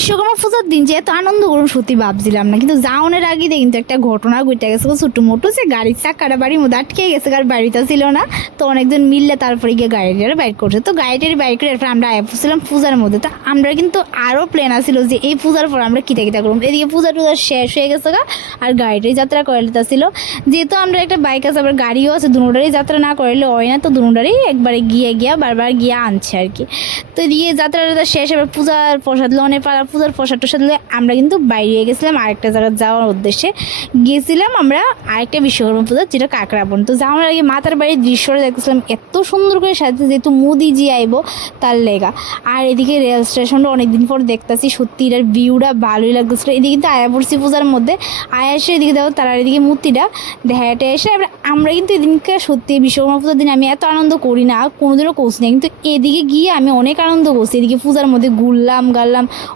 বিশ্বকর্মা পূজার দিন যে এত আনন্দ করুন সত্যি ভাবছিলাম না, কিন্তু যাওয়ানোর আগে কিন্তু একটা ঘটনা ঘটে গেছে। ছোটো মোটো সে গাড়ির চাকাটা বাড়ির মধ্যে আটকে গেছে, আর বাড়িটা ছিল না। তো অনেকজন মিললে তারপরে গিয়ে গাড়িটারে বাইর করছে। তো গাড়িটারি বাইর করে এরপর আমরা আসছিলাম পূজার মধ্যে। তো আমরা কিন্তু আরও প্ল্যান আসছিল যে এই পূজার পর আমরা কিটা কিটা করবো। এদিকে পূজা টুজা শেষ হয়ে গেছে গা, আর গাড়িটারি যাত্রা করে ছিল। যেহেতু আমরা একটা বাইক আছে, আবার গাড়িও আছে, দুটারই যাত্রা না করলে হয় না। তো দুটারই একবারে গিয়ে বারবার গিয়ে আনছে আর কি। তো এদিকে যাত্রাটা শেষ, এবার পূজার প্রসাদ লনে পাড়া পূজার প্রসাদ টসাদ লয়ে আমরা কিন্তু বাইরে গেছিলাম আরেকটা জায়গায় যাওয়ার উদ্দেশ্যে। গেছিলাম আমরা আরেকটা বিশ্বকর্মা পূজা, যেটা কাকরাবন। তো যাওয়ার আগে মাতার বাড়ির দৃশ্যটা দেখছিলাম এত সুন্দর করে সাথে, যেহেতু মোদিজি আইব তার লেগা। আর এদিকে রেল স্টেশনটা অনেকদিন পর দেখতেছি, সত্যি এটার ভিউটা ভালোই লাগতেছিল। এদিকে কিন্তু আয়া পড়ছি পূজার মধ্যে, আয়া এসে এদিকে দেখো তার এদিকে মূর্তিটা দেখাটা এসে আমরা কিন্তু এদিনকে সত্যি বিশ্বকর্মা পূজার দিন আমি এত আনন্দ করি না, কোনোদিনও করছি না, কিন্তু এদিকে গিয়ে আমি অনেক আনন্দ করছি। এদিকে পূজার মধ্যে ঘুরলাম গাল্লাম,